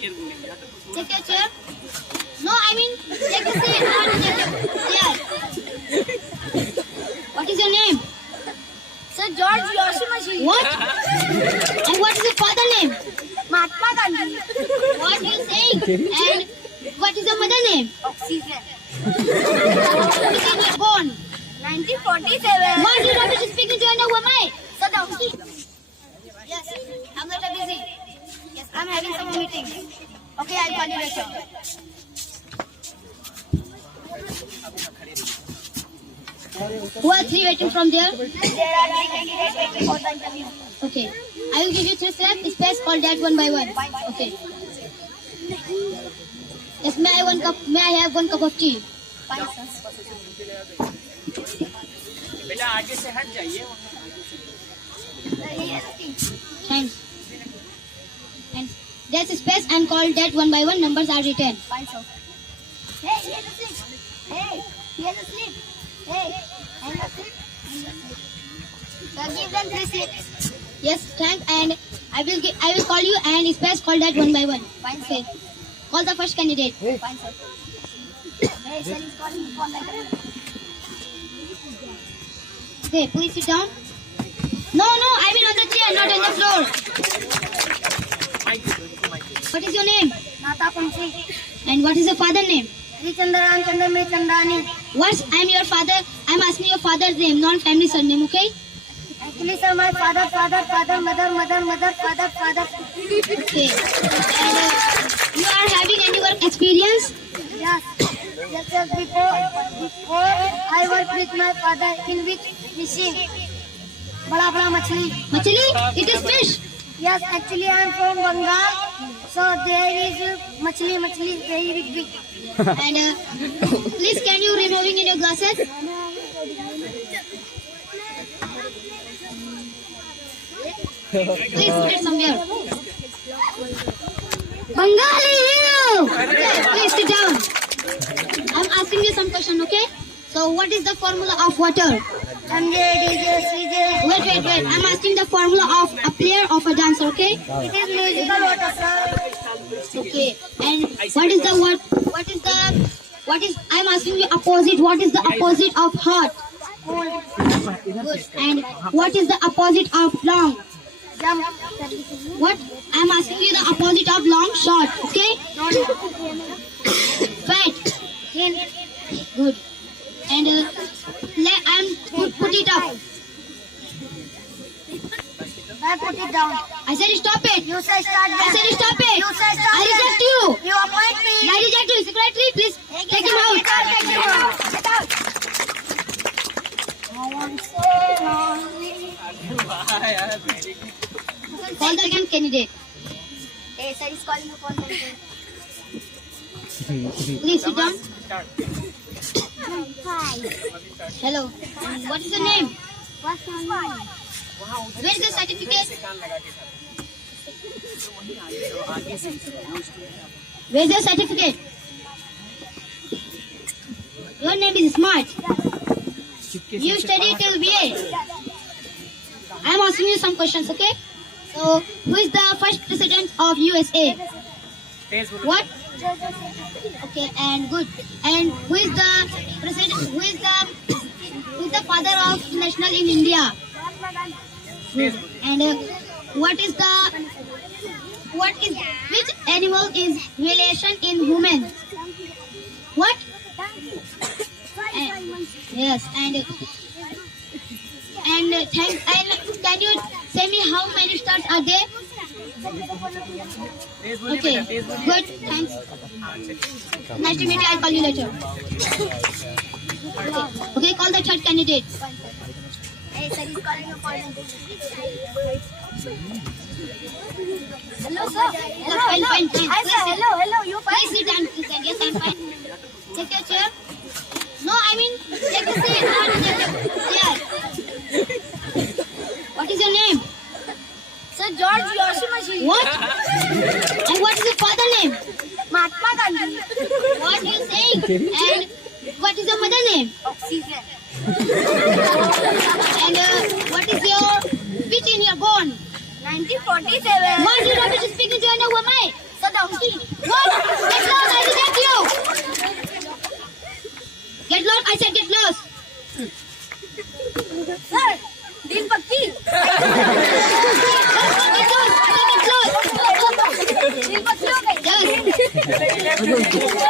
Take your chair. No, I mean take a seat. Not take a chair. What is your name? Sir George Yoshimashi. What? And what is your father name? Mahatma Gandhi. What you saying? And what is your mother name? Oxygen. When you were born? 1947. What is rubbish speaking to you? Who am I? Sir Donkey. Yes, I'm not busy. Yes, I'm having some meeting. Okay, I'll call you later. Who are three waiting from there? There are 3 candidates waiting for the interview. Okay. I will give you 3 steps. Space call that one by one. Okay. Yes, may I have 1 cup of tea? Fine, sir. बेटा आगे से हट जाइए Thanks. And there's space and call that one by one. Numbers are written. Fine, sir. Hey, here's a slip. Hey, here's a slip. Hey, here's a slip. Sir, give them 3 slips. Yes, thanks. And I will call you and space call that one by one. Fine, Okay. sir. Call the first candidate. Fine, sir. Hey, sir is calling you for the interview. Okay, please sit down. No, I mean on the chair, not on the floor. What is your name? Nata Punchi. And what is your father name? Richandaran Chandamay Chandani. I'm your father. I'm asking your father's name, not family surname, okay? Actually, sir, my father, mother, father. Okay. And you are having any work experience? Yes. Just before I worked with my father in which fishing. Bada machli. Machili? It is fish. Yes, actually I am from Bengal. So there is machli, very big. And please can you removing in your glasses? Please put it somewhere. Bengali, you! Okay, please sit down. I'm asking you some question, okay? So what is the formula of water? Wait. I'm asking the formula of a player of a dancer, okay? It is musical water, sir. Okay. And I'm asking you opposite. What is the opposite of hot? Good. And what is the opposite of long? Jump. What? I'm asking you the opposite of long, short, okay? Fat. Thin. Good. And put it up. I put it down. I said stop it. You say start. I said stop it. You say start. I reject you. You appoint me. I reject you. Secretary, please take him out. Take him out. Get out. I am so lonely. Call the second candidate. Hey, sir is calling you for something. Please sit down. Hi. Hello. What is your name? What's your name? Where is the certificate? Where is your certificate? Your name is Smart. You study till BA. I am asking you some questions, okay? So, who is the first president of USA? What? Okay, and good. And who is the president? Who is the father of national in India? And which animal is relation in human? What? Yes, and can you say me how many stars are there? Okay, good, thanks. Nice to meet you, I'll call you later. Okay, call the third candidate. Hey, sir is calling you for Hello, sir. Fine. Hi, sir. Hello. You fine? Please sit down, please. Yes, I'm fine. Take your chair. No, I mean, take a seat, not take a chair. What is your name? Sir George Yoshimashi. What? And what is your father name? Mahatma Gandhi. What you saying? And what is your mother name? Oxygen. And which in your born? 1947. What is rubbish speaking to you? Who am I? Sir monkey. What? Get lost, I reject you. Get lost, I said get lost. Sir, din pagki. Get lost, I said get lost. Din pagki okay. Yes.